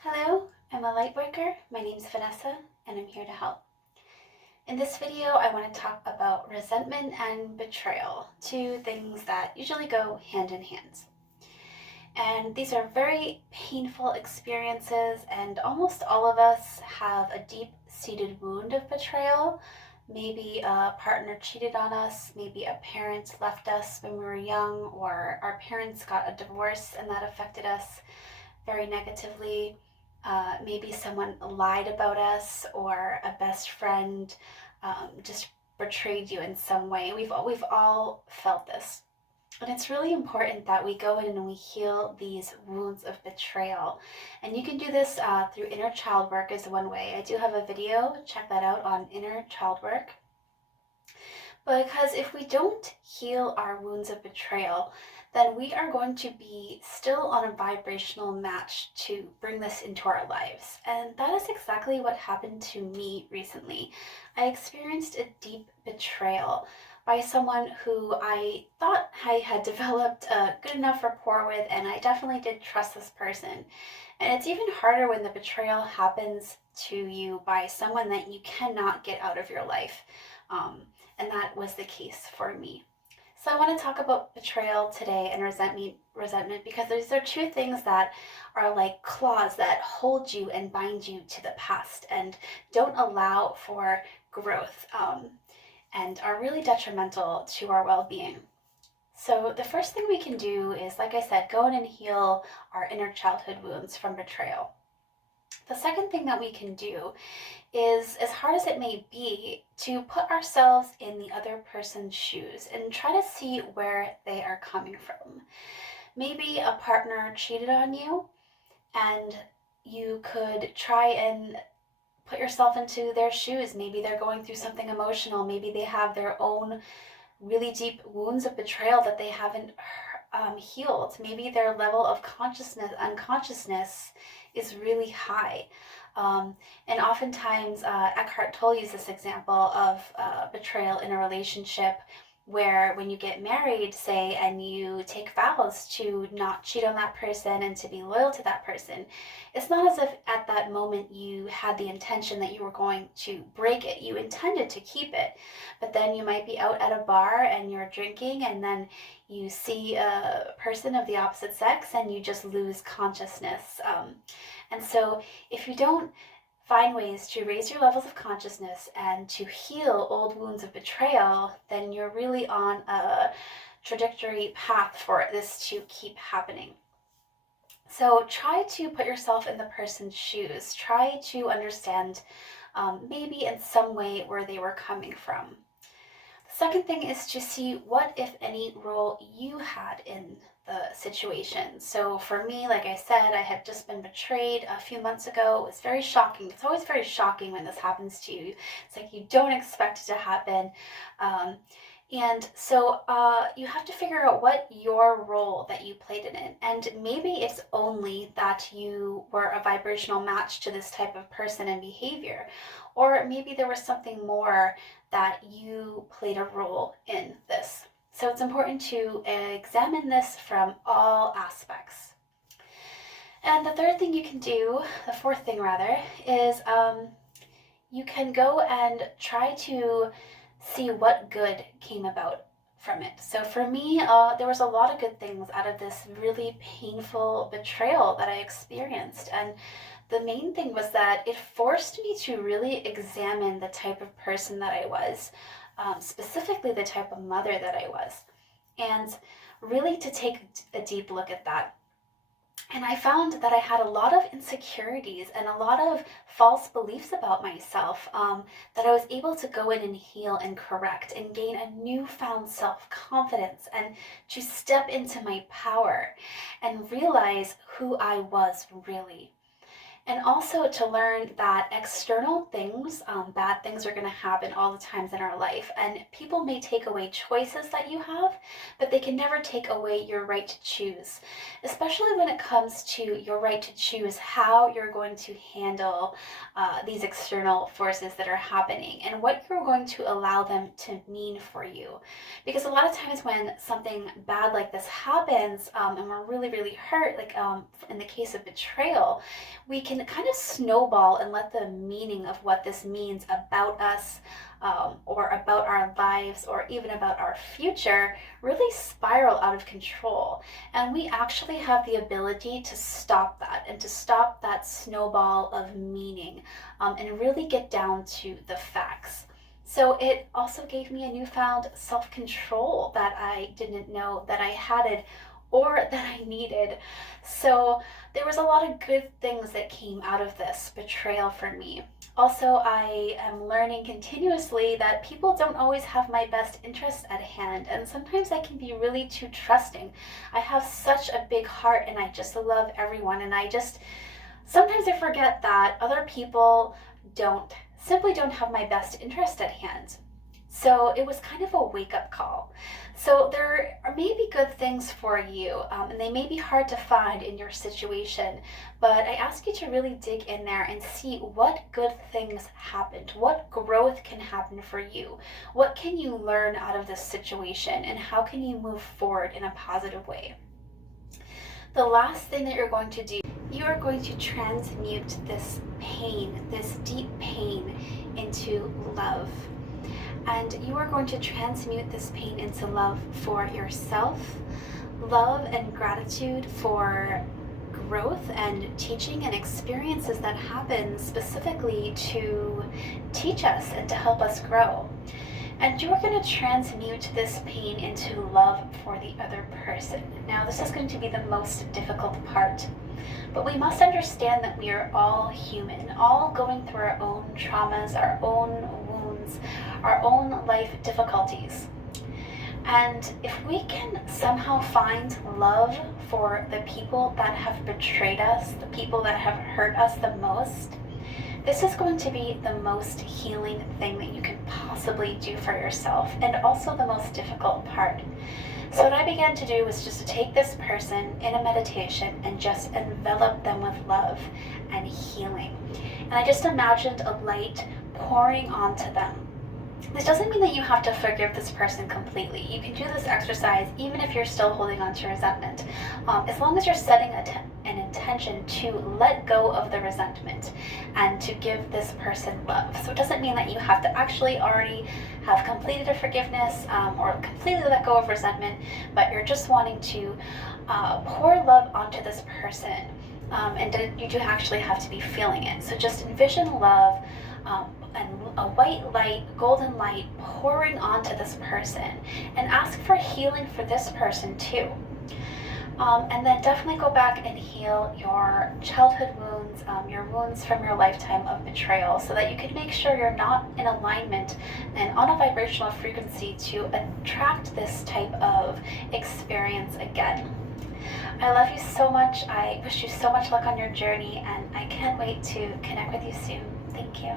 Hello, I'm a lightworker. My name's Vanessa, and I'm here to help. In this video, I want to talk about resentment and betrayal, two things that usually go hand in hand. And these are very painful experiences, and almost all of us have a deep-seated wound of betrayal. Maybe a partner cheated on us, maybe a parent left us when we were young, or our parents got a divorce and that affected us very negatively. Maybe someone lied about us, or a best friend just betrayed you in some way. We've all felt this. And it's really important that we go in and we heal these wounds of betrayal. And you can do this through inner child work is one way. I do have a video, check that out, on inner child work. Because if we don't heal our wounds of betrayal, then we are going to be still on a vibrational match to bring this into our lives. And that is exactly what happened to me recently. I experienced a deep betrayal by someone who I thought I had developed a good enough rapport with, and I definitely did trust this person. And it's even harder when the betrayal happens to you by someone that you cannot get out of your life. And that was the case for me. So I want to talk about betrayal today and resentment because these are two things that are like claws that hold you and bind you to the past and don't allow for growth, and are really detrimental to our well-being. So the first thing we can do is, like I said, go in and heal our inner childhood wounds from betrayal. The second thing that we can do is, as hard as it may be, to put ourselves in the other person's shoes and try to see where they are coming from. Maybe a partner cheated on you, and you could try and put yourself into their shoes. Maybe they're going through something emotional. Maybe they have their own really deep wounds of betrayal that they haven't healed. Maybe their level of unconsciousness is really high. And oftentimes, Eckhart Tolle used this example of betrayal in a relationship where when you get married, say, and you take vows to not cheat on that person and to be loyal to that person, it's not as if at that moment you had the intention that you were going to break it. You intended to keep it, but then you might be out at a bar and you're drinking, and then you see a person of the opposite sex and you just lose consciousness. And so if you don't find ways to raise your levels of consciousness and to heal old wounds of betrayal, then you're really on a trajectory path for this to keep happening. So try to put yourself in the person's shoes. Try to understand maybe in some way where they were coming from. The second thing is to see what, if any, role you had in the situation. So for me, like I said, I had just been betrayed a few months ago. It was very shocking. It's always very shocking when this happens to you. It's like you don't expect it to happen. And so you have to figure out what your role that you played in it. And maybe it's only that you were a vibrational match to this type of person and behavior. Or maybe there was something more that you played a role in this. So it's important to examine this from all aspects. And the third thing you can do, the fourth thing rather, is you can go and try to see what good came about from it. So for me, there was a lot of good things out of this really painful betrayal that I experienced. And the main thing was that it forced me to really examine the type of person that I was, specifically the type of mother that I was, and really to take a deep look at that. And I found that I had a lot of insecurities and a lot of false beliefs about myself, that I was able to go in and heal and correct and gain a newfound self-confidence and to step into my power and realize who I was really. And also to learn that external things, bad things are going to happen all the times in our life. And people may take away choices that you have, but they can never take away your right to choose, especially when it comes to your right to choose how you're going to handle these external forces that are happening and what you're going to allow them to mean for you. Because a lot of times when something bad like this happens, and we're really, really hurt, like in the case of betrayal, we can kind of snowball and let the meaning of what this means about us, or about our lives, or even about our future really spiral out of control. And we actually have the ability to stop that and to stop that snowball of meaning, and really get down to the facts. So it also gave me a newfound self-control that I didn't know that I had it or that I needed. So there was a lot of good things that came out of this betrayal for me. Also, I am learning continuously that people don't always have my best interest at hand, and sometimes I can be really too trusting. I have such a big heart and I just love everyone, and sometimes I forget that other people simply don't have my best interest at hand. So it was kind of a wake-up call. So there are maybe good things for you, and they may be hard to find in your situation, but I ask you to really dig in there and see what good things happened, what growth can happen for you, what can you learn out of this situation, and how can you move forward in a positive way. The last thing that you're going to do, you are going to transmute this pain, this deep pain, into love. And you are going to transmute this pain into love for yourself, love and gratitude for growth and teaching and experiences that happen specifically to teach us and to help us grow. And you're going to transmute this pain into love for the other person. Now, this is going to be the most difficult part, but we must understand that we are all human, all going through our own traumas, our own wounds, our own life difficulties. And if we can somehow find love for the people that have betrayed us, the people that have hurt us the most, this is going to be the most healing thing that you can possibly do for yourself, and also the most difficult part. So what I began to do was just to take this person in a meditation and just envelop them with love and healing. And I just imagined a light pouring onto them. This doesn't mean that you have to forgive this person completely. You can do this exercise even if you're still holding on to resentment, as long as you're setting an intention to let go of the resentment and to give this person love. So it doesn't mean that you have to actually already have completed a forgiveness, or completely let go of resentment, but you're just wanting to pour love onto this person, and you do actually have to be feeling it. So just envision love, and a white light, golden light pouring onto this person, and ask for healing for this person too. And then definitely go back and heal your childhood wounds, your wounds from your lifetime of betrayal, so that you can make sure you're not in alignment and on a vibrational frequency to attract this type of experience again. I love you so much. I wish you so much luck on your journey, and I can't wait to connect with you soon. Thank you.